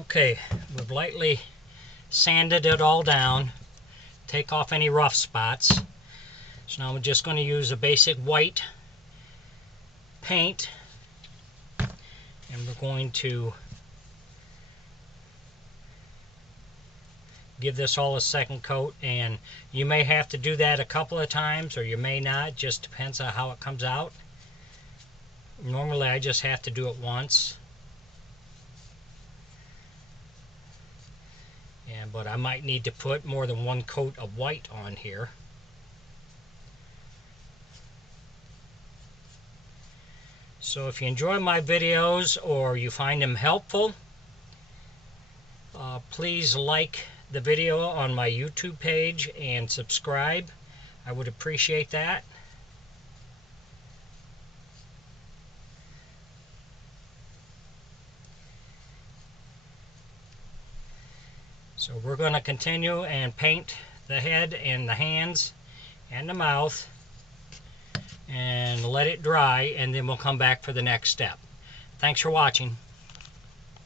Okay, we've lightly sanded it all down. Take off any rough spots. So now we're just going to use a basic white paint, and we're going to give this all a second coat, and you may have to do that a couple of times or you may not, just depends on how it comes out. Normally I just have to do it once. But I might need to put more than one coat of white on here. So if you enjoy my videos or you find them helpful, please like the video on my YouTube page and subscribe. I would appreciate that. So we're going to continue and paint the head and the hands and the mouth and let it dry, and then we'll come back for the next step. Thanks for watching.